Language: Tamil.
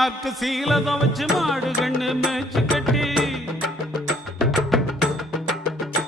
மாலாக்கு சீல துவச்சு மாடு கண்ணு மேய்ச்சி கட்டி